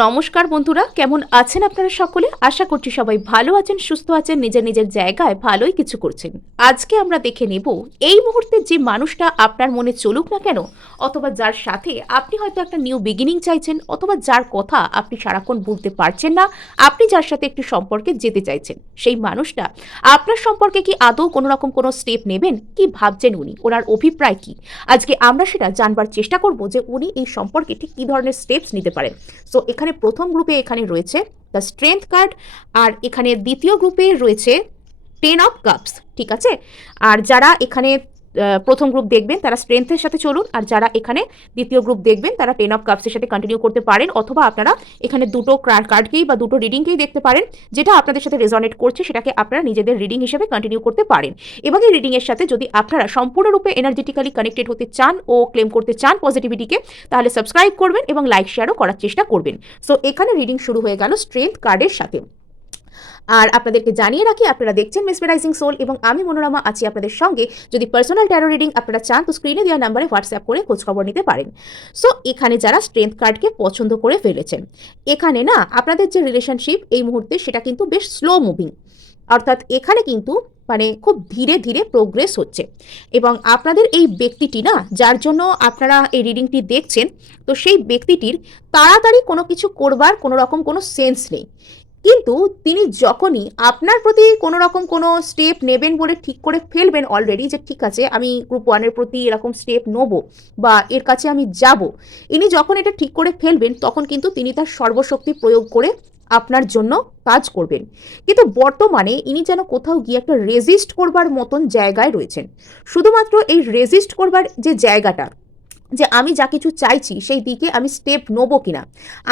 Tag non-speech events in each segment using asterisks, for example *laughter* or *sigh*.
নমস্কার বন্ধুরা, কেমন আছেন আপনারা সকলে? আশা করছি সবাই ভালো আছেন, সুস্থ আছেন, নিজের নিজের জায়গায় ভালোই কিছু করছেন। আজকে আমরা দেখে নেব, এই মুহূর্তে যে মানুষটা আপনার মনে চলুক না কেন, অথবা যার সাথে আপনি হয়তো একটা নিউ বিগিনিং চাইছেন, অথবা যার কথা আপনি সারাক্ষণ বলতে পারছেন না, আপনি যার সাথে একটি সম্পর্কে যেতে চাইছেন, সেই মানুষটা আপনার সম্পর্কে কি আদৌ কোনো রকম কোনো স্টেপ নেবেন? কি ভাবছেন উনি? ওনার অভিপ্রায় কি? আজকে আমরা সেটা জানবার চেষ্টা করব যে উনি এই সম্পর্কে ঠিক কী ধরনের স্টেপস নিতে পারেন। সো এখানে প্রথম গ্রুপে এখানে রয়েছে দ্য স্ট্রেংথ কার্ড আর এখানে দ্বিতীয় গ্রুপে রয়েছে টেন অফ কাপস ঠিক আছে? আর যারা এখানে প্রথম গ্রুপ দেখবেন, তারা স্ট্রেংথের সাথে চলুন। আর যারা এখানে দ্বিতীয় গ্রুপ দেখবেন, তারা টেন অফ কাপসের সাথে কন্টিনিউ করতে পারেন, অথবা আপনারা এখানে দুটো কার্ডকেই বা দুটো রিডিংকেই দেখতে পারেন, যেটা আপনাদের সাথে রেজনেট করছে, সেটাকে আপনারা নিজেদের রিডিং হিসেবে কন্টিনিউ করতে পারেন। এবং এই রিডিংয়ের সাথে যদি আপনারা সম্পূর্ণরূপে এনার্জেটিক্যালি কানেক্টেড হতে চান ও ক্লেম করতে চান পজিটিভিটিকে তাহলে সাবস্ক্রাইব করবেন এবং লাইক শেয়ারও করার চেষ্টা করবেন। সো এখানে রিডিং শুরু হয়ে গেল স্ট্রেংথ কার্ডের সাথে। আর আপনাদেরকে জানিয়ে রাখি, আপনারা দেখছেন মেসমেরাইজিং সোল এবং আমি মনোরমা আছি আপনাদের সঙ্গে। যদি পার্সোনাল ট্যারো রিডিং আপনারা চান, তো স্ক্রিনে দেওয়া নাম্বারে হোয়াটসঅ্যাপ করে খোঁজখবর নিতে পারেন। সো এখানে যারা স্ট্রেংথ কার্ডকে পছন্দ করে ফেলেছেন, এখানে না আপনাদের যে রিলেশনশিপ এই মুহূর্তে সেটা কিন্তু বেশ স্লো মুভিং অর্থাৎ এখানে কিন্তু মানে খুব ধীরে ধীরে প্রোগ্রেস হচ্ছে। এবং আপনাদের এই ব্যক্তিটি না, যার জন্য আপনারা এই রিডিংটি দেখছেন, তো সেই ব্যক্তিটির তাড়াতাড়ি কোনো কিছু করবার কোনো রকম কোনো সেন্স নেই। কিন্তু তিনি যখনই আপনার প্রতি কোনো রকম কোনো স্টেপ নেবেন বলে ঠিক করে ফেলবেন অলরেডি যে ঠিক আছে, আমি গ্রুপ ওয়ানের প্রতি এরকম স্টেপ নেব বা এর কাছে আমি যাব, ইনি যখন এটা ঠিক করে ফেলবেন তখন কিন্তু তিনি তার সর্বশক্তি প্রয়োগ করে আপনার জন্য কাজ করবেন। কিন্তু বর্তমানে ইনি যেন কোথাও গিয়ে একটা রেজিস্ট করবার মতন জায়গায় রয়েছেন। শুধুমাত্র এই রেজিস্ট করবার যে জায়গাটা যে আমি যা কিছু চাইছি সেই দিকে আমি স্টেপ নেব কিনা?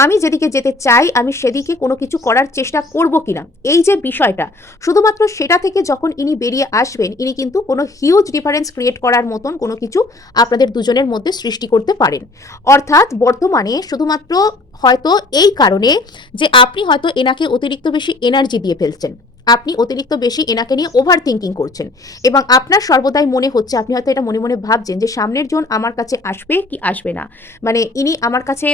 আমি যেদিকে যেতে চাই, আমি সেদিকে কোনো কিছু করার চেষ্টা করব কিনা? এই যে বিষয়টা, শুধুমাত্র সেটা থেকে যখন ইনি বেরিয়ে আসবেন, ইনি কিন্তু কোনো হিউজ ডিফারেন্স ক্রিয়েট করার মতন কোনো কিছু আপনাদের দুজনের মধ্যে সৃষ্টি করতে পারেন। অর্থাৎ বর্তমানে শুধুমাত্র হয়তো এই কারণে যে আপনি হয়তো এনাকে অতিরিক্ত বেশি এনার্জি দিয়ে ফেলছেন। আপনি অতিরিক্ত বেশি এনাকে নিয়ে ওভার থিঙ্কিং করছেন। এবং আপনার সর্বদাই মনে হচ্ছে, আপনি হয়তো এটা মনে মনে ভাবছেন যে সামনের জন আমার কাছে আসবে কি আসবে না। মানে ইনি আমার কাছে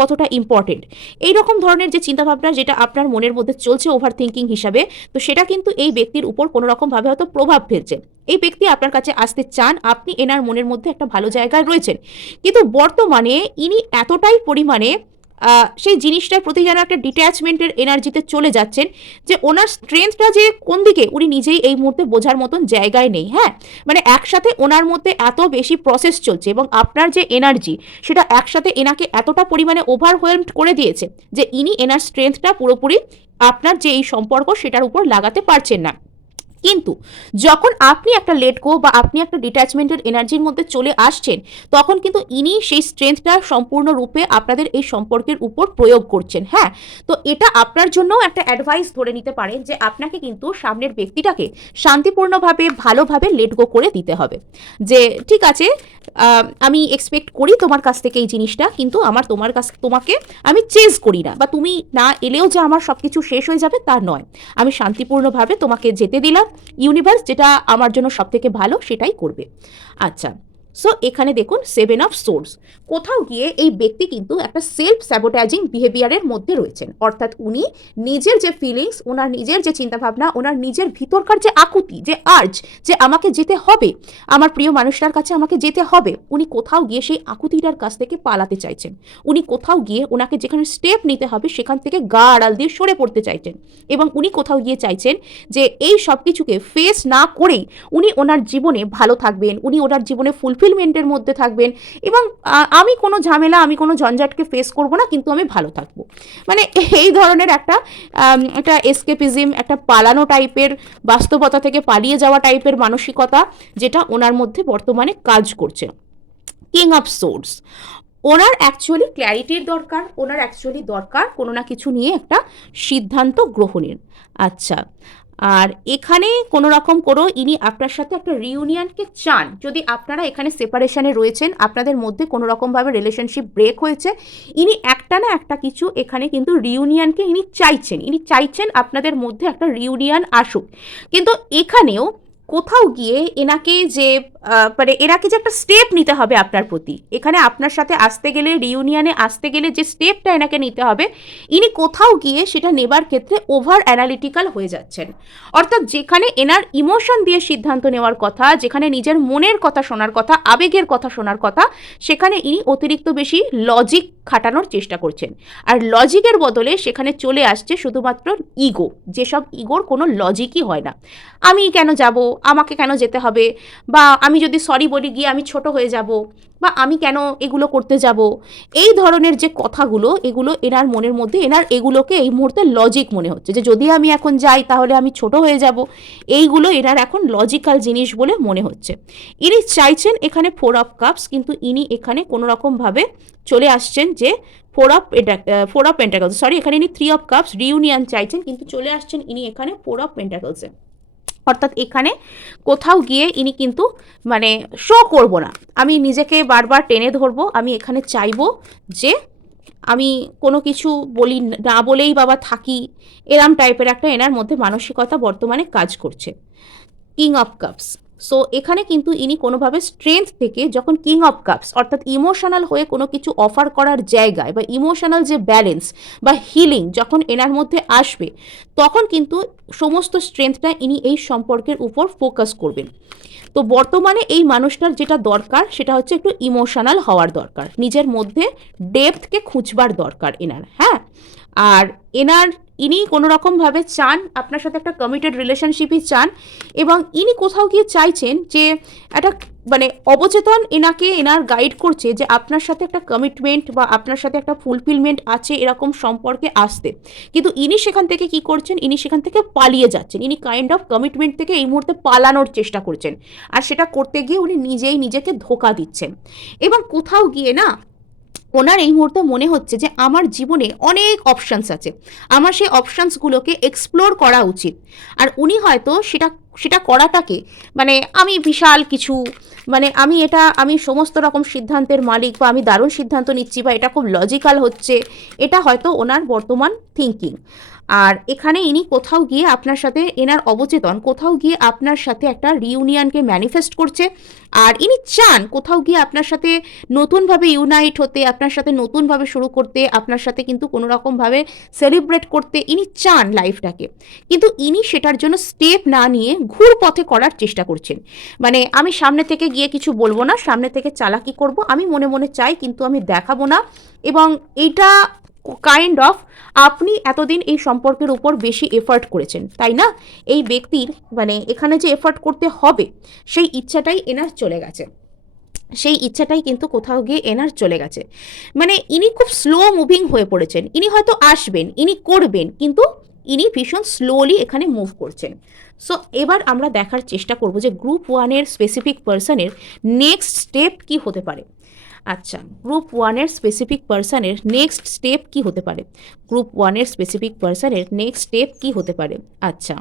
কতটা ইম্পর্টেন্ট এই রকম ধরনের যে চিন্তাভাবনা যেটা আপনার মনের মধ্যে চলছে ওভার থিঙ্কিং হিসাবে, তো সেটা কিন্তু এই ব্যক্তির উপর কোনো রকমভাবে হয়তো প্রভাব ফেলছে। এই ব্যক্তি আপনার কাছে আসতে চান, আপনি এনার মনের মধ্যে একটা ভালো জায়গায় রয়েছেন। কিন্তু বর্তমানে ইনি এতটাই পরিমাণে সেই জিনিসটার প্রতি যেন একটা ডিট্যাচমেন্টের এনার্জিতে চলে যাচ্ছেন, যে ওনার স্ট্রেংথটা যে কোন দিকে, উনি নিজেই এই মুহূর্তে বোঝার মতন জায়গায় নেই হ্যাঁ? মানে একসাথে ওনার মধ্যে এত বেশি প্রসেস চলছে এবং আপনার যে এনার্জি সেটা একসাথে এনাকে এতটা পরিমাণে ওভারওয়েলমড করে দিয়েছে, যে ইনি এনার স্ট্রেংথটা পুরোপুরি আপনার যে এই সম্পর্ক, সেটার উপর লাগাতে পারছেন না। কিন্তু যখন আপনি একটা লেট গো বা আপনি একটা ডিট্যাচমেন্টের এনার্জির মধ্যে চলে আসছেন, তখন কিন্তু ইনি সেই স্ট্রেংথটা সম্পূর্ণরূপে আপনাদের এই সম্পর্কের উপর প্রয়োগ করছেন হ্যাঁ? তো এটা আপনার জন্যও একটা অ্যাডভাইস ধরে নিতে পারেন যে আপনাকে কিন্তু সামনের ব্যক্তিটাকে শান্তিপূর্ণভাবে, ভালোভাবে লেট গো করে দিতে হবে। যে ঠিক আছে আমি এক্সপেক্ট করি তোমার কাছ থেকে এই জিনিসটা, কিন্তু আমার তোমার কাছ, তোমাকে আমি চেজ করি না বা তুমি না এলেও যে আমার সব কিছু শেষ হয়ে যাবে তা নয়। আমি শান্তিপূর্ণভাবে তোমাকে যেতে দিলাম ইউনিভার্স যেটা আমার জন্য সবথেকে ভালো সেটাই করবে। আচ্ছা সো এখানে দেখুন সেভেন অফ সোর্স কোথাও গিয়ে এই ব্যক্তি কিন্তু একটা সেলফ স্যাবোটাইজিং বিহেভিয়ারের মধ্যে রয়েছেন। অর্থাৎ উনি নিজের যে ফিলিংস ওনার নিজের যে চিন্তাভাবনা ওনার নিজের ভিতরকার যে আকুতি, যে আর্জ যে আমাকে যেতে হবে, আমার প্রিয় মানুষটার কাছে আমাকে যেতে হবে, উনি কোথাও গিয়ে সেই আকুতিটার কাছ থেকে পালাতে চাইছেন। উনি কোথাও গিয়ে ওনাকে যেখানে স্টেপ নিতে হবে, সেখান থেকে গা আড়াল দিয়ে সরে পড়তে চাইছেন। এবং উনি কোথাও গিয়ে চাইছেন যে, এই সব কিছুকে ফেস না করেই উনি ওনার জীবনে ভালো থাকবেন, উনি ওনার জীবনে ফুলফিলমেন্টের মধ্যে থাকবেন এবং আমি কোনো ঝামেলা, আমি কোনো ঝঞ্ঝাটকে ফেস করব না, কিন্তু আমি ভালো থাকব। মানে এই ধরনের একটা একটা এসকেপিজম একটা পালানো টাইপের বাস্তবতা থেকে পালিয়ে যাওয়া টাইপের মানসিকতা, যেটা ওনার মধ্যে বর্তমানে কাজ করছে। কিং অফ সোর্স ওনার অ্যাকচুয়ালি ক্ল্যারিটির দরকার, ওনার অ্যাকচুয়ালি দরকার কোনো না কিছু নিয়ে একটা সিদ্ধান্ত গ্রহণের। আচ্ছা আর এখানে কোনো রকম কোনো ইনি আপনার সাথে একটা রিউনিয়নকে চান, যদি আপনারা এখানে সেপারেশানে রয়েছেন, আপনাদের মধ্যে কোনো রকমভাবে রিলেশনশিপ ব্রেক হয়েছে, ইনি একটা না একটা কিছু এখানে কিন্তু রিউনিয়নকে ইনি চাইছেন ইনি চাইছেন আপনাদের মধ্যে একটা রিউনিয়ন আসুক। কিন্তু এখানেও কোথাও গিয়ে এনাকে যে মানে এনাকে যে একটা স্টেপ নিতে হবে আপনার প্রতি। এখানে আপনার সাথে আসতে গেলে রিউনিয়নে আসতে গেলে যে স্টেপটা এনাকে নিতে হবে, ইনি কোথাও গিয়ে সেটা নেবার ক্ষেত্রে ওভার অ্যানালিটিক্যাল হয়ে যাচ্ছেন। অর্থাৎ যেখানে এনার ইমোশন দিয়ে সিদ্ধান্ত নেওয়ার কথা, যেখানে নিজের মনের কথা শোনার কথা, আবেগের কথা শোনার কথা, সেখানে ইনি অতিরিক্ত বেশি লজিক খাটানোর চেষ্টা করছেন। আর লজিকের বদলে সেখানে চলে আসছে শুধুমাত্র ইগো যেসব ইগোর কোনো লজিকই হয় না। আমি কেন যাব? আমাকে কেন যেতে হবে? বা আমি যদি সরি বলি গিয়ে আমি ছোট হয়ে যাব, বা আমি কেন এগুলো করতে যাব? এই ধরনের যে কথাগুলো, এগুলো এনার মনের মধ্যে, এনার এগুলোকে এই মুহূর্তে লজিক মনে হচ্ছে যে যদি আমি এখন যাই তাহলে আমি ছোট হয়ে যাব। এইগুলো এনার এখন লজিক্যাল জিনিস বলে মনে হচ্ছে। ইনি চাইছেন এখানে ফোর অফ কাপস কিন্তু ইনি এখানে কোনো রকমভাবে চলে আসছেন যে four of four of pentacles sorry এখানে ইনি থ্রি অফ কাপস রিউনিয়ন চাইছেন, কিন্তু চলে আসছেন ইনি এখানে ফোর অফ পেন্টাকলসে অর্থাৎ এখানে কোথাও গিয়ে ইনি কিন্তু মানে শো করব না। আমি নিজেকে বারবার টেনে ধরবো, আমি এখানে চাইব যে আমি কোনো কিছু বলি না বলেই বাবা থাকি, এরম টাইপের একটা এনার মধ্যে মানসিকতা বর্তমানে কাজ করছে। কিং অফ কাপস সো এখানে কিন্তু ইনি কোনোভাবে স্ট্রেংথ থেকে যখন কিং অফ কাপস অর্থাৎ ইমোশনাল হয়ে কোনো কিছু অফার করার জায়গায় বা ইমোশনাল যে ব্যালেন্স বা হিলিং যখন এনার মধ্যে আসবে, তখন কিন্তু সমস্ত স্ট্রেংথটা ইনি এই সম্পর্কের উপর ফোকাস করবেন। তো বর্তমানে এই মানুষটার যেটা দরকার, সেটা হচ্ছে একটু ইমোশনাল হওয়ার দরকার, নিজের মধ্যে ডেপথকে খুঁজবার দরকার এনার হ্যাঁ? আর এনার ইনি কোনো রকমভাবে চান, আপনার সাথে একটা কমিটেড রিলেশনশিপই চান এবং ইনি কোথাও গিয়ে চাইছেন যে একটা মানে অবচেতন এনাকে এনার গাইড করছে যে আপনার সাথে একটা কমিটমেন্ট বা আপনার সাথে একটা ফুলফিলমেন্ট আছে এরকম সম্পর্কে আসতে। কিন্তু ইনি সেখান থেকে কি করছেন? ইনি সেখান থেকে পালিয়ে যাচ্ছেন। ইনি কাইন্ড অফ কমিটমেন্ট থেকে এই মুহূর্তে পালানোর চেষ্টা করছেন। আর সেটা করতে গিয়ে উনি নিজেই নিজেকে ধোকা দিচ্ছেন। এবং কোথাও গিয়ে না ওনার এই মুহূর্তে মনে হচ্ছে যে আমার জীবনে অনেক অপশানস আছে। আমার সেই অপশানসগুলোকে এক্সপ্লোর করা উচিত। আর উনি হয়তো সেটা সেটা করাটাকে মানে আমি বিশাল কিছু মানে আমি এটা, আমি সমস্ত রকম সিদ্ধান্তের মালিক বা আমি দারুণ সিদ্ধান্ত নিচ্ছি বা এটা খুব লজিক্যাল হচ্ছে, এটা হয়তো ওনার বর্তমান থিঙ্কিং আর এখানে ইনি কোথাও গিয়ে আপনার সাথে, এনার অবচেতন, কোথাও গিয়ে আপনার সাথে একটা রিউনিয়নকে ম্যানিফেস্ট করছে, আর ইনি চান কোথাও গিয়ে আপনার সাথে নতুনভাবে ইউনাইট হতে, আপনার সাথে নতুনভাবে শুরু করতে, আপনার সাথে কিন্তু কোনো রকমভাবে সেলিব্রেট করতে, ইনি চান লাইফটাকে কিন্তু ইনি সেটার জন্য স্টেপ না নিয়ে ঘুর পথে করার চেষ্টা করছেন। মানে আমি সামনে থেকে গিয়ে কিছু বলব না, সামনে থেকে চালাকি করব, আমি মনে মনে চাই কিন্তু আমি দেখাবো না। এবং এইটা কাইন্ড অফ আপনি এতদিন এই সম্পর্কের উপর বেশি এফার্ট করেছেন, তাই না? এই ব্যক্তির মানে এখানে যে এফার্ট করতে হবে, সেই ইচ্ছাটাই এনার চলে গেছে। সেই ইচ্ছাটাই কিন্তু কোথাও গিয়ে এনার চলে গেছে। মানে ইনি খুব স্লো মুভিং হয়ে পড়েছেন। ইনি হয়তো আসবেন, ইনি করবেন, কিন্তু ইনি ভীষণ স্লোলি এখানে মুভ করছেন। সো এবার আমরা দেখার চেষ্টা করব যে গ্রুপ ওয়ানের স্পেসিফিক পার্সনের নেক্সট স্টেপ কি হতে পারে। আচ্ছা গ্রুপ ওয়ানের স্পেসিফিক পার্সনের নেক্সট স্টেপ কি হতে পারে? গ্রুপ ওয়ানের স্পেসিফিক পার্সনের নেক্সট স্টেপ কি হতে পারে? আচ্ছা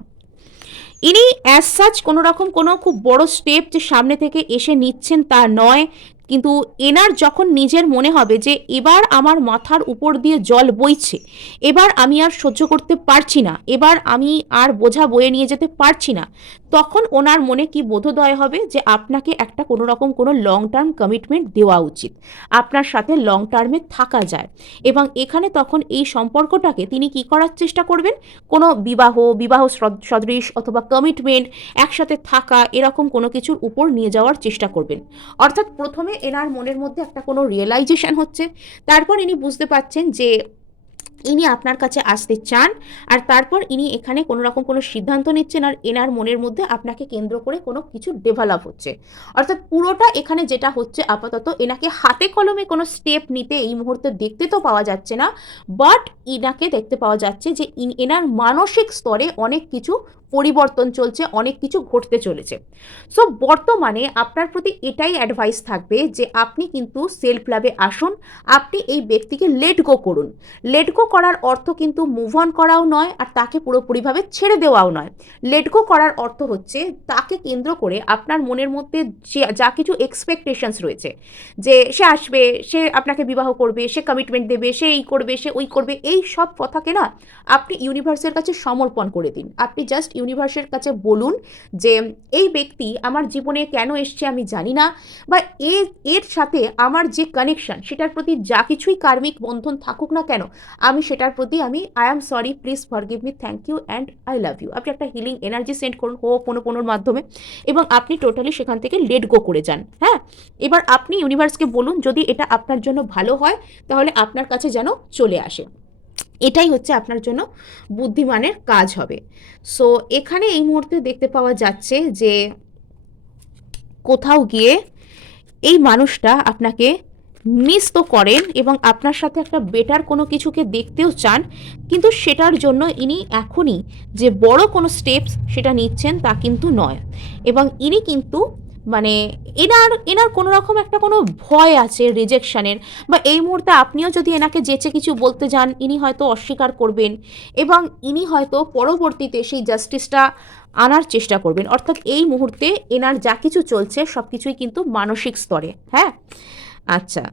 ইনি অ্যাজ সাচ কোনো রকম কোনো খুব বড় স্টেপ যে সামনে থেকে এসে নিচ্ছেন তা নয় কিন্তু এনার যখন নিজের মনে হবে যে এবার আমার মাথার উপর দিয়ে জল বইছে, এবার আমি আর সহ্য করতে পারছি না, এবার আমি আর বোঝা বয়ে নিয়ে যেতে পারছি না, তখন ওনার মনে কি বোধোদয় হবে যে আপনাকে একটা কোনো রকম কোনো লং টার্ম কমিটমেন্ট দেওয়া উচিত, আপনার সাথে লং টার্মে থাকা যায় এবং এখানে তখন এই সম্পর্কটাকে তিনি কি করার চেষ্টা করবেন? কোনো বিবাহ বিবাহ সদ- সদৃশ অথবা কমিটমেন্ট একসাথে থাকা এরকম কোনো কিছুর উপর নিয়ে যাওয়ার চেষ্টা করবেন। অর্থাৎ প্রথমে এনার মনের মধ্যে একটা কোনো রিয়েলাইজেশন হচ্ছে। তারপর ইনি বুঝতে পারছেন যে ইনি আপনার কাছে আসতে চান আর তারপর ইনি এখানে কোনো রকম কোনো সিদ্ধান্ত নিচ্ছেন আর এনার মনের মধ্যে আপনাকে কেন্দ্র করে কোনো কিছু ডেভেলপ হচ্ছে। অর্থাৎ পুরোটা এখানে যেটা হচ্ছে আপাতত এনাকে হাতে কলমে কোনো স্টেপ নিতে এই মুহূর্তে দেখতে তো পাওয়া যাচ্ছে না বাট ইনাকে দেখতে পাওয়া যাচ্ছে যে এনার মানসিক স্তরে অনেক কিছু পরিবর্তন চলছে, অনেক কিছু ঘটতে চলেছে। সো বর্তমানে আপনার প্রতি এটাই অ্যাডভাইস থাকবে যে আপনি কিন্তু সেলফ লাভে আসুন, আপনি এই ব্যক্তিকে লেট গো করুন। লেট গো করার অর্থ কিন্তু মুভ অন করাও নয় আর তাকে পুরোপুরিভাবে ছেড়ে দেওয়াও নয়। লেট গো করার অর্থ হচ্ছে তাকে কেন্দ্র করে আপনার মনের মধ্যে যে, যা কিছু এক্সপেকটেশনস রয়েছে, যে সে আসবে, সে আপনাকে বিবাহ করবে, সে কমিটমেন্ট দেবে, সে এই করবে, সে ওই করবে, এই সব কথাকে না আপনি ইউনিভার্সের কাছে সমর্পণ করে দিন। আপনি জাস্ট ইউনিভার্সের কাছে বলুন যে, এই ব্যক্তি আমার জীবনে কেন এসছে আমি জানি না বা এ, এর সাথে আমার যে কানেকশন সেটার প্রতি যা কিছুই কার্মিক বন্ধন থাকুক না কেন, আমি সেটার প্রতি আমি I am sorry please forgive me thank you and I love you আপনি একটা হিলিং এনার্জি সেন্ড করুন হো কোনো কোনোর মাধ্যমে এবং আপনি টোটালি সেখান থেকে লেট গো করে যান হ্যাঁ? এবার আপনি ইউনিভার্সকে বলুন, যদি এটা আপনার জন্য ভালো হয়, তাহলে আপনার কাছে যেন চলে আসে। এটাই হচ্ছে আপনার জন্য বুদ্ধিমানের কাজ হবে। সো এখানে এই মুহূর্তে দেখতে পাওয়া যাচ্ছে যে কোথাও গিয়ে এই মানুষটা আপনাকে মিস তো করেন এবং আপনার সাথে একটা বেটার কোনো কিছুকে দেখতেও চান, কিন্তু সেটার জন্য ইনি এখনই যে বড় কোনো স্টেপস সেটা নিচ্ছেন তা কিন্তু নয়। এবং ইনি কিন্তু মানে এনার এনার কোনো রকম একটা কোনো ভয় আছে রিজেকশনের বা এই মুহূর্তে আপনিও যদি এনাকে যেচে কিছু বলতে যান, ইনি হয়তো অস্বীকার করবেন এবং ইনি হয়তো পরবর্তীতে সেই জাস্টিসটা আনার চেষ্টা করবেন। অর্থাৎ এই মুহূর্তে এনার যা কিছু চলছে সব কিছুই কিন্তু মানসিক স্তরে হ্যাঁ? আচ্ছা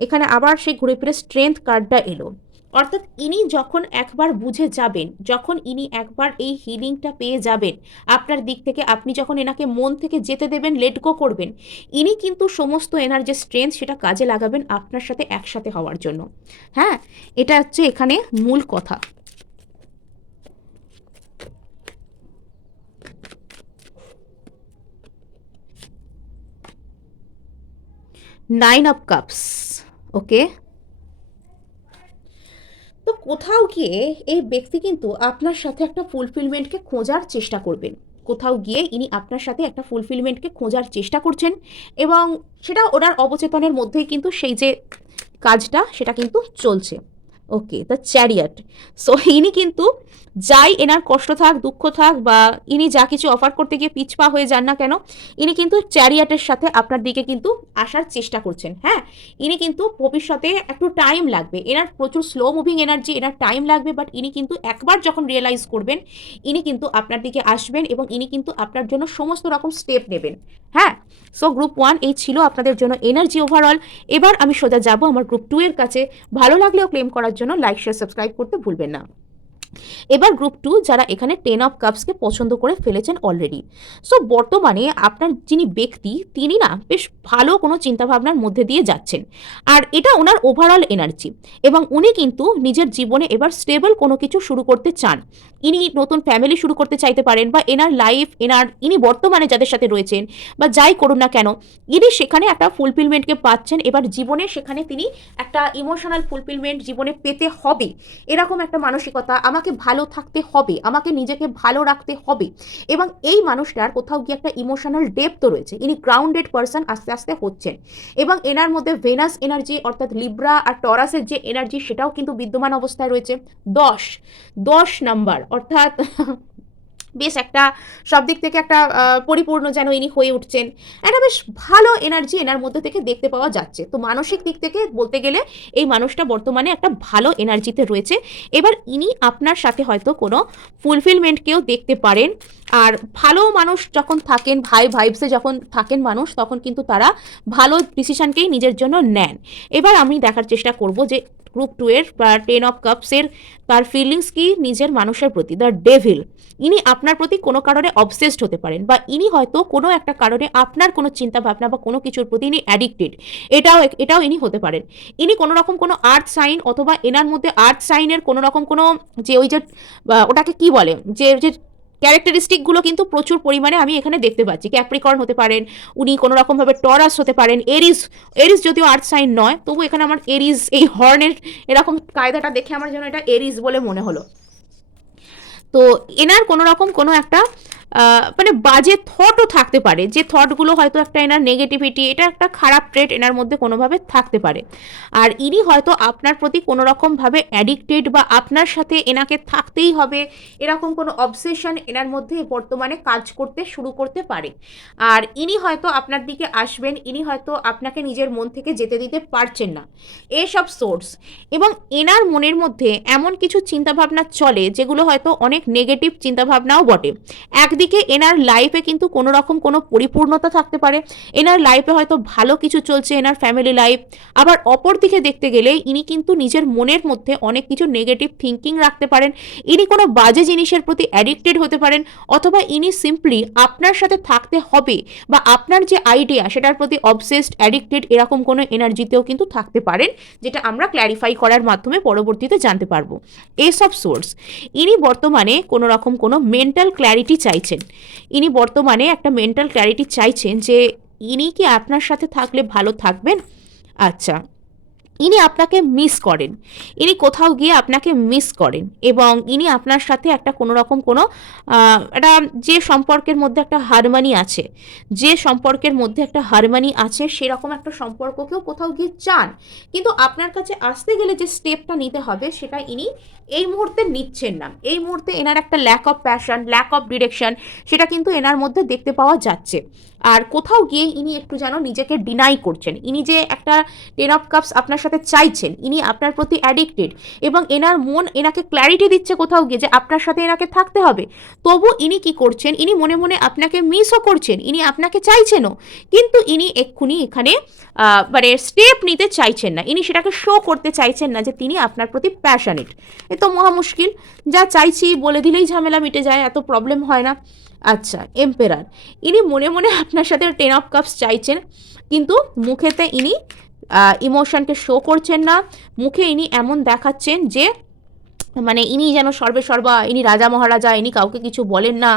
এখানে আবার সেই ঘুরে ফিরে স্ট্রেংথ কার্ডটা এলো। অর্থাৎ ইনি যখন একবার বুঝে যাবেন, যখন ইনি একবার এই হিলিংটা পেয়ে যাবেন, আপনার দিক থেকে আপনি যখন এনাকে মন থেকে যেতে দেবেন লেট গো করবেন, ইনি কিন্তু সমস্ত এনার যে স্ট্রেংথ সেটা কাজে লাগাবেন আপনার সাথে একসাথে হওয়ার জন্য। হ্যাঁ এটা হচ্ছে এখানে মূল কথা। নাইন অফ কাপস ওকে তো কোথাও গিয়ে এই ব্যক্তি কিন্তু আপনার সাথে একটা ফুলফিলমেন্টকে খোঁজার চেষ্টা করবেন। কোথাও গিয়ে ইনি আপনার সাথে একটা ফুলফিলমেন্টকে খোঁজার চেষ্টা করছেন এবং সেটা ওনার অবচেতনের মধ্যেই কিন্তু সেই যে কাজটা, সেটা কিন্তু চলছে। ওকে দ্য চ্যারিয়াট সো ইনি কিন্তু যাই এনার কষ্ট থাক, দুঃখ থাক বা ইনি যা কিছু অফার করতে গিয়ে পিছপা হয়ে যান না কেন, ইনি কিন্তু চ্যারিয়াটের সাথে আপনার দিকে কিন্তু আসার চেষ্টা করছেন হ্যাঁ? ইনি কিন্তু ভবিষ্যতে একটু টাইম লাগবে, এনার প্রচুর স্লো মুভিং এনার্জি এনার টাইম লাগবে বাট ইনি কিন্তু একবার যখন রিয়েলাইজ করবেন, ইনি কিন্তু আপনার দিকে আসবেন এবং ইনি কিন্তু আপনার জন্য সমস্ত রকম স্টেপ নেবেন হ্যাঁ? সো গ্রুপ ওয়ান এই ছিল আপনাদের জন্য এনার্জি ওভারঅল এবার আমি সোজা যাব আমার গ্রুপ টু এর কাছে। ভালো লাগলেও ক্লেম করার জন্য লাইক শেয়ার সাবস্ক্রাইব করতে ভুলবেন না। এবার গ্রুপ টু যারা এখানে টেন অফ কাপসকে পছন্দ করে ফেলেছেন অলরেডি সো বর্তমানে আপনার যিনি ব্যক্তি, তিনি না বেশ ভালো কোনো চিন্তাভাবনার মধ্যে দিয়ে যাচ্ছেন। আর এটা ওনার ওভারঅল এনার্জি এবং উনি কিন্তু নিজের জীবনে এবার স্টেবল কোনো কিছু শুরু করতে চান। ইনি নতুন ফ্যামিলি শুরু করতে চাইতে পারেন বা এনার লাইফ এনার, ইনি বর্তমানে যাদের সাথে রয়েছেন বা যাই করুন না কেন, ইনি সেখানে একটা ফুলফিলমেন্টকে পাচ্ছেন। এবার জীবনে সেখানে তিনি একটা ইমোশনাল ফুলফিলমেন্ট জীবনে পেতে হবে। এরকম একটা মানসিকতা আমাকে ভালো থাকতে হবে, আমাকে নিজেকে ভালো রাখতে হবে। এবং এই মানুষটার কোথাও গিয়ে একটা ইমোশনাল ডেপথ রয়েছে, ইনি গ্রাউন্ডেড পার্সন আস্তে আস্তে হচ্ছেন। এবং এনার মধ্যে ভেনাস এনার্জি অর্থাৎ লিব্রা আর টরাসের যে এনার্জি সেটাও কিন্তু বিদ্যমান অবস্থায় রয়েছে। দশ দশ নাম্বার অর্থাৎ বেশ একটা সব দিক থেকে একটা পরিপূর্ণ যেন ইনি হয়ে উঠছেন। একটা বেশ ভালো এনার্জি এনার মধ্যে থেকে দেখতে পাওয়া যাচ্ছে। তো মানসিক দিক থেকে বলতে গেলে এই মানুষটা বর্তমানে একটা ভালো এনার্জিতে রয়েছে। এবার ইনি আপনার সাথে হয়তো কোনো ফুলফিলমেন্টকেও দেখতে পারেন। আর ভালো মানুষ যখন থাকেন ভাই ভাইবসে যখন থাকেন মানুষ, তখন কিন্তু তারা ভালো ডিসিশনকেই নিজের জন্য নেন। এবার আমি দেখার চেষ্টা করব যে গ্রুপ টু এর বা টেন অফ কাপসের তার ফিলিংস কি? নিজের মানুষের প্রতি দ্য ডেভিল ইনি আপনার প্রতি কোনো কারণে অবসেসড হতে পারেন বা ইনি হয়তো কোনো একটা কারণে আপনার কোনো চিন্তা ভাবনা বা কোনো কিছুর প্রতি ইনি অ্যাডিক্টেড এটাও এটাও ইনি হতে পারেন। ইনি কোনো রকম কোনো আর্থ সাইন অথবা এনার মধ্যে আর্থ সাইনের কোনো রকম কোনো যে ওই যে ওটাকে কি বলে? যে যে ক্যারেক্টারিস্টিকগুলো কিন্তু প্রচুর পরিমাণে আমি এখানে দেখতে পাচ্ছি। ক্যাপ্রিকর্ন হতে পারেন, উনি কোনো রকমভাবে টরাস হতে পারেন এরিস এরিস যদিও আর্থ সাইন নয়, তবু এখানে আমার এরিস এই হর্নের এরকম কায়দাটা দেখে আমার যেন এটা এরিস বলে মনে হলো। তো এনার কোনো রকম কোনো একটা মানে বাজে থটও থাকতে পারে। যে থটগুলো হয়তো একটা এনার নেগেটিভিটি এটা একটা খারাপ ট্রেট এনার মধ্যে কোনোভাবে থাকতে পারে। আর ইনি হয়তো আপনার প্রতি কোনো রকমভাবে অ্যাডিক্টেড বা আপনার সাথে এনাকে থাকতেই হবে, এরকম কোনো অবসেশন এনার মধ্যে বর্তমানে কাজ করতে শুরু করতে পারে। আর ইনি হয়তো আপনার দিকে আসবেন, ইনি হয়তো আপনাকে নিজের মন থেকে যেতে দিতে পারছেন না। এসব সোর্স এবং এনার মনের মধ্যে এমন কিছু চিন্তাভাবনা চলে, যেগুলো হয়তো অনেক নেগেটিভ চিন্তাভাবনাও বটে। একদিকে এনার লাইফে কিন্তু কোনো রকম কোনো পরিপূর্ণতা থাকতে পারে, এনার লাইফে হয়তো ভালো কিছু চলছে এনার ফ্যামিলি লাইফ আবার অপর দিকে দেখতে গেলে ইনি কিন্তু নিজের মনের মধ্যে অনেক কিছু নেগেটিভ থিঙ্কিং রাখতে পারেন, ইনি কোনো বাজে জিনিসের প্রতি অ্যাডিক্টেড হতে পারেন, অথবা ইনি সিম্পলি আপনার সাথে থাকতে হবে বা আপনার যে আইডিয়া সেটার প্রতি অবসেসড অ্যাডিক্টেড এরকম কোনো এনার্জিতেও কিন্তু থাকতে পারেন, যেটা আমরা ক্ল্যারিফাই করার মাধ্যমে পরবর্তীতে জানতে পারব। এসব সোর্স ইনি বর্তমানে কোনো রকম কোনো মেন্টাল ক্ল্যারিটি চাইছেন ইনি বর্তমানে একটা মেন্টাল ক্ল্যারিটি চাইছেন যে ইনি কি আপনার সাথে থাকলে ভালো থাকবেন? আচ্ছা ইনি আপনাকে মিস করেন। ইনি কোথাও গিয়ে আপনাকে মিস করেন এবং ইনি আপনার সাথে একটা কোনো রকম কোনো একটা যে সম্পর্কের মধ্যে একটা হারমানি আছে, যে সম্পর্কের মধ্যে একটা হারমানি আছে, সেরকম একটা সম্পর্ককেও কোথাও গিয়ে চান। কিন্তু আপনার কাছে আসতে গেলে যে স্টেপটা নিতে হবে, সেটা ইনি এই মুহূর্তে নিচ্ছেন না। এই মুহূর্তে এনার একটা lack of passion lack of direction সেটা কিন্তু এনার মধ্যে দেখতে পাওয়া যাচ্ছে। আর কোথাও গিয়ে ইনি একটু যেন নিজেকে ডিনাই করছেন। ইনি যে একটা টেন অফ কাপস আপনার সাথে চাইছেন, ইনি আপনার প্রতি অ্যাডিক্টেড এবং এনার মন এনাকে ক্ল্যারিটি দিচ্ছে কোথাও গিয়ে যে আপনার সাথে এনাকে থাকতে হবে। তবু ইনি কি করছেন? ইনি মনে মনে আপনাকে মিসও করছেন, ইনি আপনাকে চাইছেনও। কিন্তু ইনি এক্ষুনি এখানে মানে স্টেপ নিতে চাইছেন না। ইনি সেটাকে শো করতে চাইছেন না যে তিনি আপনার প্রতি প্যাশনেট এ তো মহা মুশকিল। যা চাইছি বলে দিলেই ঝামেলা মিটে যায়, এত প্রবলেম হয় না। আচ্ছা এম্পেরার। ইনি মনে মনে আপনার সাথে টেন অফ কাপস চাইছেন, কিন্তু মুখেতে ইনি ইমোশনকে শো করছেন না। মুখে ইনি এমন দেখাচ্ছেন যে মানে ইনি যেন সর্বে সর্বা, ইনি রাজা মহারাজা, ইনি কাউকে কিছু বলেন না,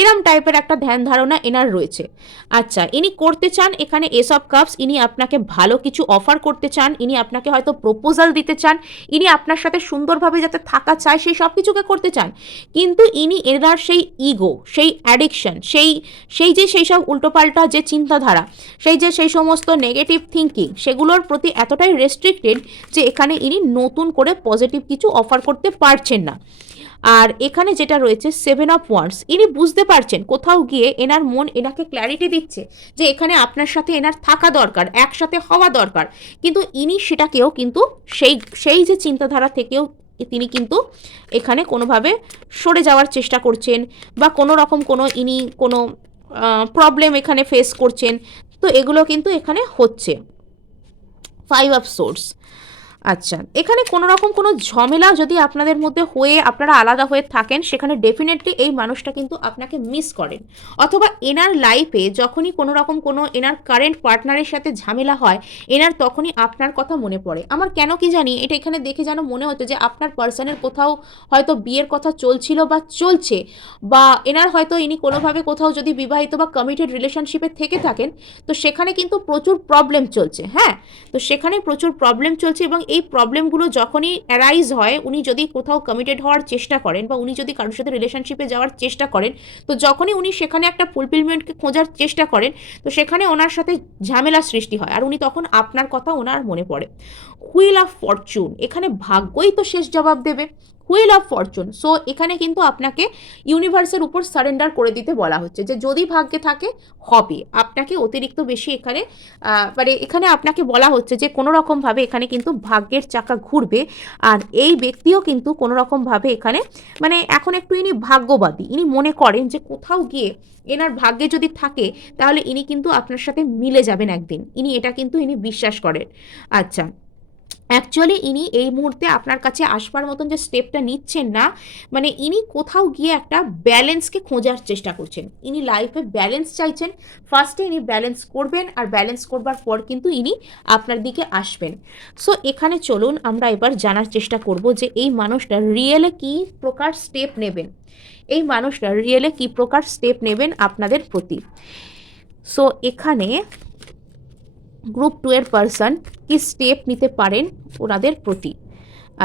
এরম টাইপের একটা ধ্যান ধারণা এনার রয়েছে। আচ্ছা ইনি করতে চান এখানে এসব কাপস ইনি আপনাকে ভালো কিছু অফার করতে চান, ইনি আপনাকে হয়তো প্রপোজাল দিতে চান, ইনি আপনার সাথে সুন্দরভাবে যাতে থাকা চায়, সেই সব কিছুকে করতে চান। কিন্তু ইনি এনার সেই ইগো সেই অ্যাডিকশন সেই সেই যে সেই সব উল্টোপাল্টা যে চিন্তাধারা, সেই যে সেই সমস্ত নেগেটিভ থিঙ্কিং সেগুলোর প্রতি এতটাই রেস্ট্রিক্টেড যে এখানে ইনি নতুন করে পজিটিভ কিছু অফার করতে পারছেন না। আর এখানে যেটা রয়েছে সেভেন অফ ওয়ান্স ইনি বুঝতে পারছেন কোথাও গিয়ে এনার মন এনাকে ক্ল্যারিটি দিচ্ছে যে এখানে আপনার সাথে এনার থাকা দরকার, একসাথে হওয়া দরকার। কিন্তু ইনি সেটাকেও কিন্তু সেই সেই যে চিন্তাধারা থেকেও তিনি কিন্তু এখানে কোনোভাবে সরে যাওয়ার চেষ্টা করছেন বা কোনো রকম কোনো ইনি কোনো প্রবলেম এখানে ফেস করছেন। তো এগুলো কিন্তু এখানে হচ্ছে। ফাইভ অফ সোর্স আচ্ছা এখানে কোনো রকম কোনো ঝামেলা যদি আপনাদের মধ্যে হয়ে আপনারা আলাদা হয়ে থাকেন, সেখানে ডেফিনেটলি এই মানুষটা কিন্তু আপনাকে মিস করেন। অথবা এনার লাইফে যখনই কোনো রকম কোনো এনার কারেন্ট পার্টনারের সাথে ঝামেলা হয় এনার তখনই আপনার কথা মনে পড়ে। আমার কেন কি জানি, এটা এখানে দেখে যেন মনে হচ্ছে যে আপনার পার্সনের কোথাও হয়তো বিয়ের কথা চলছিল বা চলছে, বা এনার হয়তো ইনি কোনোভাবে কোথাও যদি বিবাহিত বা কমিটেড রিলেশনশিপে থেকে থাকেন, তো সেখানে কিন্তু প্রচুর প্রবলেম চলছে হ্যাঁ? তো সেখানে প্রচুর প্রবলেম চলছে এবং এই প্রবলেমগুলো যখনই অ্যারাইজ হয়, উনি যদি কোথাও কমিটেড হওয়ার চেষ্টা করেন বা উনি যদি কারোর সাথে রিলেশনশিপে যাওয়ার চেষ্টা করেন, তো যখনই উনি সেখানে একটা ফুলফিলমেন্টকে খোঁজার চেষ্টা করেন, তো সেখানে ওনার সাথে ঝামেলা সৃষ্টি হয়। আর উনি তখন আপনার কথা ওনার মনে পড়ে। হুইল অফ ফরচুন এখানে ভাগ্যই তো শেষ জবাব দেবে। Wheel of Fortune. সো এখানে কিন্তু আপনাকে ইউনিভার্সের উপর সারেন্ডার করে দিতে বলা হচ্ছে যে, যদি ভাগ্যে থাকে, হবে। আপনাকে অতিরিক্ত বেশি এখানে মানে এখানে আপনাকে বলা হচ্ছে যে, কোনো রকমভাবে এখানে কিন্তু ভাগ্যের চাকা ঘুরবে। আর এই ব্যক্তিও কিন্তু কোনো রকমভাবে এখানে মানে এখন একটু ইনি ভাগ্যবাদী। ইনি মনে করেন যে, কোথাও গিয়ে এনার ভাগ্যে যদি থাকে, তাহলে ইনি কিন্তু আপনার সাথে মিলে যাবেন একদিন। ইনি এটা কিন্তু ইনি বিশ্বাস করেন। আচ্ছা। অ্যাকচুয়ালি ইনি এই মুহূর্তে আপনার কাছে আসবার মতন যে স্টেপটা নিচ্ছেন না মানে ইনি কোথাও গিয়ে একটা ব্যালেন্সকে খোঁজার চেষ্টা করছেন। ইনি লাইফে ব্যালেন্স চাইছেন। ফার্স্টে ইনি ব্যালেন্স করবেন আর ব্যালেন্স করবার পর কিন্তু ইনি আপনার দিকে আসবেন। সো এখানে চলুন, আমরা এবার জানার চেষ্টা করব যে এই মানুষটা রিয়েলে কী প্রকার স্টেপ নেবেন? এই মানুষটা রিয়েলে কী প্রকার স্টেপ নেবেন আপনাদের প্রতি? সো এখানে গ্রুপ টু এর পার্সন কি স্টেপ নিতে পারেন ওনাদের প্রতি।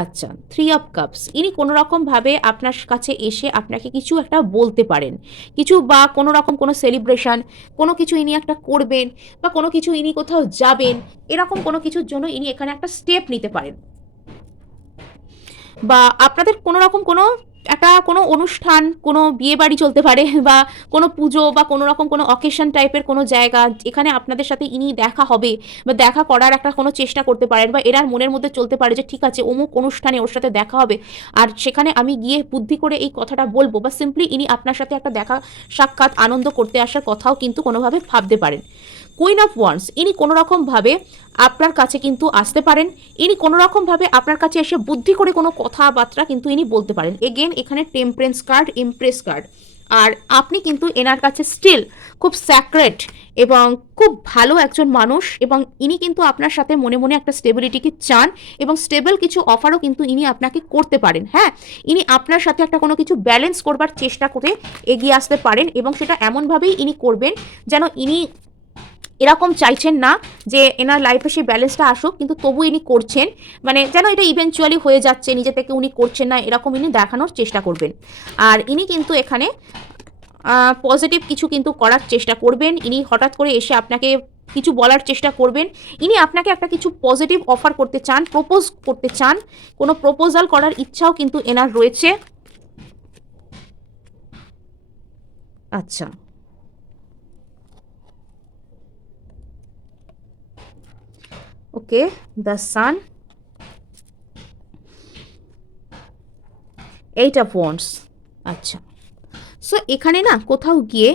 আচ্ছা থ্রি অফ কাপস ইনি কোনো রকমভাবে আপনার কাছে এসে আপনাকে কিছু একটা বলতে পারেন। কিছু বা কোনো রকম কোনো সেলিব্রেশন কোনো কিছু ইনি একটা করবেন বা কোনো কিছু ইনি কোথাও যাবেন, এরকম কোনো কিছুর জন্য ইনি এখানে একটা স্টেপ নিতে পারেন। বা আপনাদের কোনো রকম কোনো একটা কোনো অনুষ্ঠান, কোনো বিয়ে বাড়ি চলতে পারে *laughs* বা কোনো পুজো বা কোনো রকম কোনো অকেশন টাইপের কোনো জায়গা, এখানে আপনাদের সাথে ইনি দেখা হবে বা দেখা করার একটা কোনো চেষ্টা করতে পারেন বা এরার মনের মধ্যে চলতে পারে যে, ঠিক আছে, অমুক অনুষ্ঠানে ওর সাথে দেখা হবে। আর সেখানে আমি গিয়ে বুদ্ধি করে এই কথাটা বলব বা সিম্পলি ইনি আপনার সাথে একটা দেখা সাক্ষাৎ, আনন্দ করতে আসার কথাও কিন্তু কোনোভাবে ভাবতে পারেন। কুইন অফ ওয়ান্স ইনি কোনো রকমভাবে আপনার কাছে কিন্তু আসতে পারেন, ইনি কোনো রকমভাবে আপনার কাছে এসে বুদ্ধি করে কোনো কথাবার্তা কিন্তু ইনি বলতে পারেন। এগেন এখানে টেম্পারেন্স কার্ড ইমপ্রেস কার্ড আর আপনি কিন্তু এনার কাছে স্টিল খুব স্যাক্রেট এবং খুব ভালো একজন মানুষ এবং ইনি কিন্তু আপনার সাথে মনে মনে একটা স্টেবিলিটিকে চান এবং স্টেবল কিছু অফারও কিন্তু ইনি আপনাকে করতে পারেন হ্যাঁ? ইনি আপনার সাথে একটা কোনো কিছু ব্যালেন্স করবার চেষ্টা করে এগিয়ে আসতে পারেন এবং সেটা এমনভাবেই ইনি করবেন যেন ইনি এরকম চাইছেন না যে এনার লাইফে সেই ব্যালেন্সটা আসুক, কিন্তু তবু ইনি করছেন। মানে যেন এটা ইভেনচুয়ালি হয়ে যাচ্ছে, নিজে থেকে উনি করছেন না, এরকম ইনি দেখানোর চেষ্টা করবেন। আর ইনি কিন্তু এখানে পজিটিভ কিছু কিন্তু করার চেষ্টা করবেন। ইনি হঠাৎ করে এসে আপনাকে কিছু বলার চেষ্টা করবেন। ইনি আপনাকে একটা কিছু পজিটিভ অফার করতে চান প্রপোজ করতে চান, কোনো প্রপোজাল করার ইচ্ছাও কিন্তু এনার রয়েছে। আচ্ছা। Okay, the sun. Eight of wands আচ্ছা। সো এখানে না কোথাও গিয়ে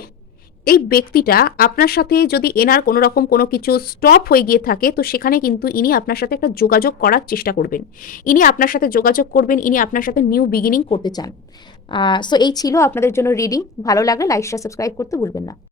এই ব্যক্তিটা আপনার সাথে যদি এনার কোনো রকম কোনো কিছু স্টপ হয়ে গিয়ে থাকে, তো সেখানে কিন্তু ইনি আপনার সাথে একটা যোগাযোগ করার চেষ্টা করবেন। ইনি আপনার সাথে যোগাযোগ করবেন, ইনি আপনার সাথে নিউ বিগিনিং করতে চান। সো এই ছিল আপনাদের জন্য রিডিং ভালো লাগলে লাইক সাবস্ক্রাইব করতে ভুলবেন না।